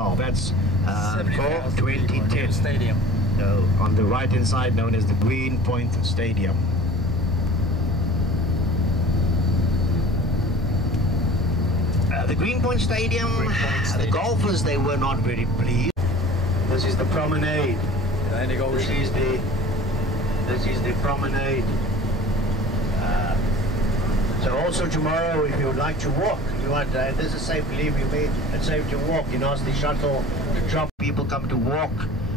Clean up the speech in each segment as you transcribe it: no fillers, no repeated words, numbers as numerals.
Oh, that's for 2010 Stadium. No, on the right hand side, known as the Green Point Stadium. The Green Point Stadium, the golfers, they were not very pleased. This is the promenade. This is the promenade. So also tomorrow, if you would like to walk, this is safe, believe you me, it's safe to walk. You know, it's the shuttle to drop. People come to walk,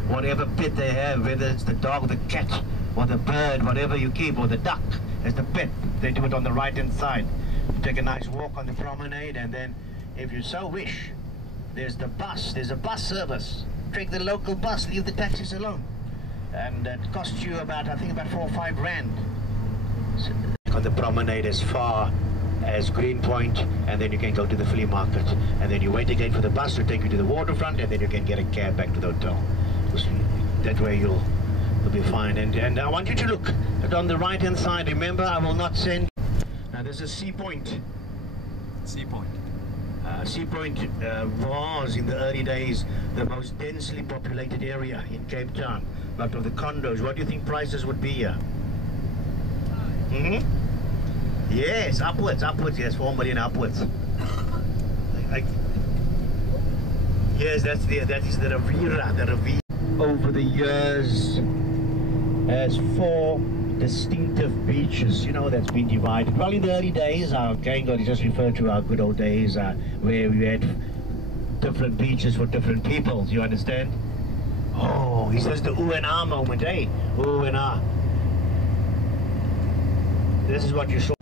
whatever pet they have, whether it's the dog, the cat, or the bird, whatever you keep, or the duck as the pet. They do it on the right hand side. You take a nice walk on the promenade, and then if you so wish, there's the bus. There's a bus service. Take the local bus, leave the taxis alone. And it costs you about, I think, about 4 or 5 rand. So, on the promenade as far as Green Point, and then you can go to the flea market, and then you wait again for the bus to take you to the waterfront, and then you can get a cab back to the hotel. That way you'll be fine. And I want you to look at on the right hand side. Remember, I will not send. Now there's a Sea Point. Sea Point. Sea Point was in the early days the most densely populated area in Cape Town. A lot of the condos. What do you think prices would be here? Yes, upwards, yes, 4 million upwards. Yes, that is the Riviera. The Riviera over the years has 4 distinctive beaches, you know, that's been divided. Well, in the early days, okay, God, just referred to our good old days where we had different beaches for different peoples, you understand? Oh, he says the ooh and ah moment, eh? Ooh and ah. This is what you saw.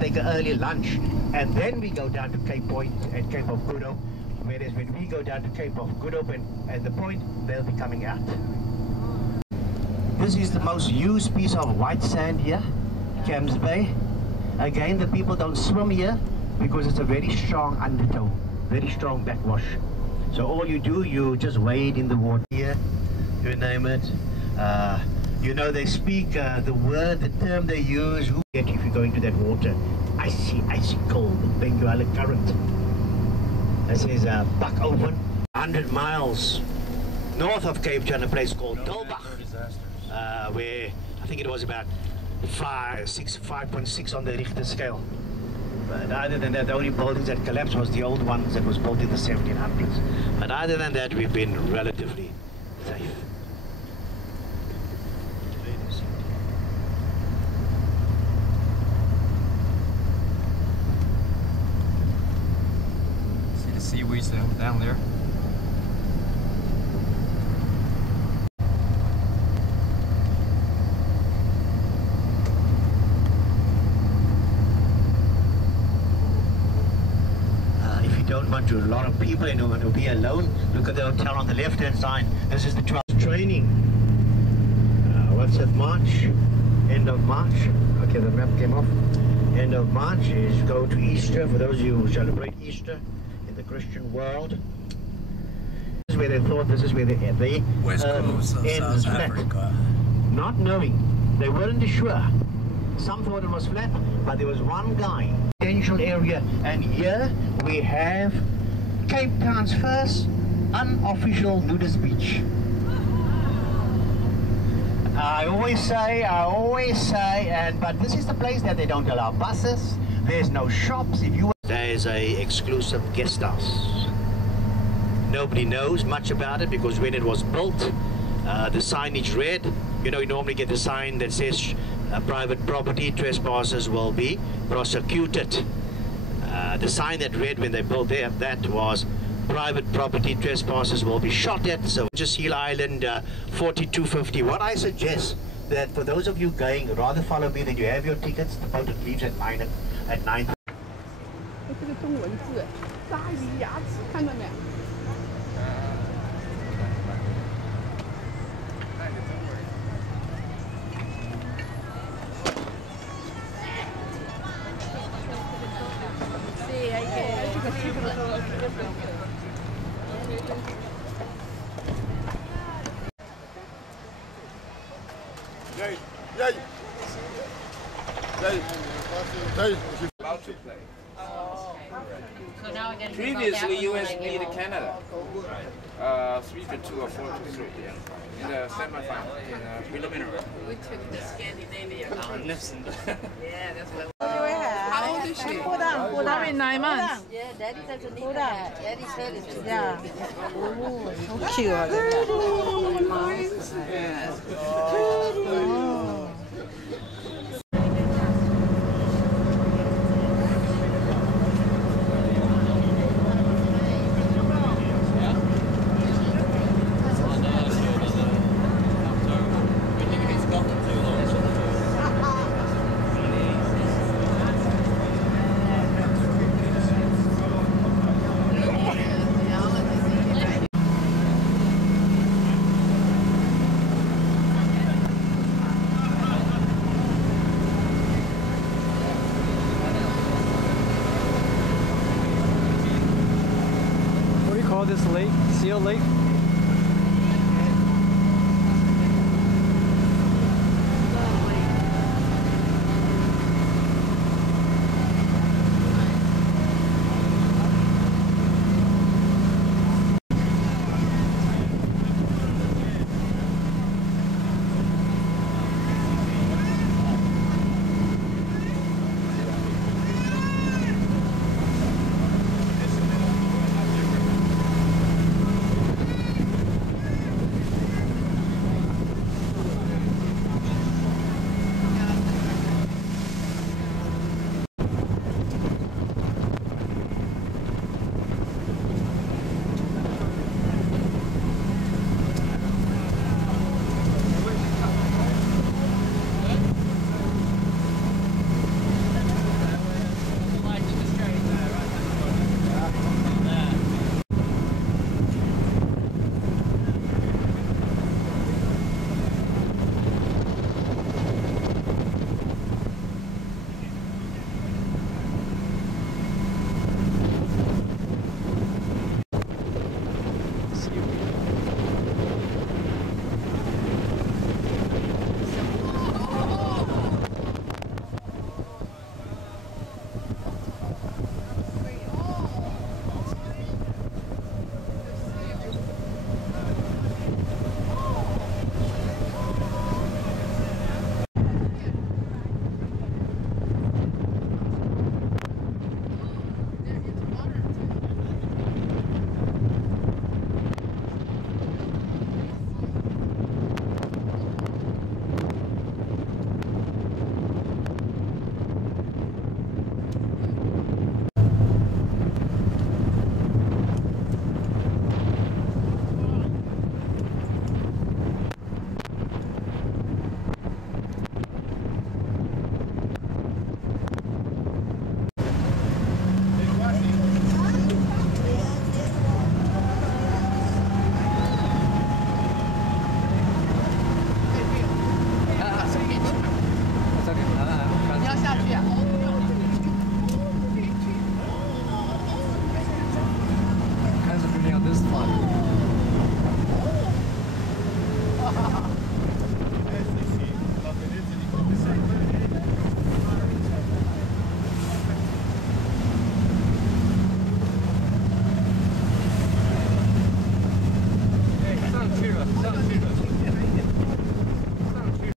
Take an early lunch, and then we go down to Cape Point and Cape of Good Hope. Whereas when we go down to Cape of Good Hope and at the point, they'll be coming out. This is the most used piece of white sand here, Camps Bay. Again, the people don't swim here because it's a very strong undertow, very strong backwash. So all you do, you just wade in the water here, you name it. You know, they speak the term they use, if you go into that water, icy cold, Benguela current. This is Buck Open, 100 miles north of Cape Town, a place called Dolbach, where I think it was about 5.6 on the Richter scale. But other than that, the only buildings that collapsed was the old ones that was built in the 1700s. But other than that, we've been relatively safe. Seaweeds down there. If you don't want to, a lot of people and you want to be alone, look at the hotel on the left hand side. This is the 12th training. What's it, March? End of March. Okay, the map came off. End of March is go to Easter, for those of you who celebrate Easter in the Christian world. This is where they thought, this is where the West Coast of South Africa. Not knowing, they weren't sure. Some thought it was flat, but there was one guy, potential area, and here we have Cape Town's first unofficial nudist beach. I always say, but this is the place that they don't allow buses. There's no shops. There's a exclusive guest house. Nobody knows much about it because when it was built, the signage read, you know, you normally get the sign that says private property, trespassers will be prosecuted. The sign that read when they built that was private property trespassers will be shot at. So just Heel Island 4250. What I suggest that for those of you going, rather follow me, that you have your tickets. The boat leaves at 9. 这个中文字，鲨鱼牙齿，看到没有？About to play. So now we're going to Previously, US beat Canada. 3-2 or 4-3. Yeah. In the semifinal, in the preliminary. We took the Scandinavian. Yeah, that's what. How old is she? Probably 9 months. Yeah, Daddy's actually Daddy's head is just Yeah. Oh, so cute. This lake, Seal Lake.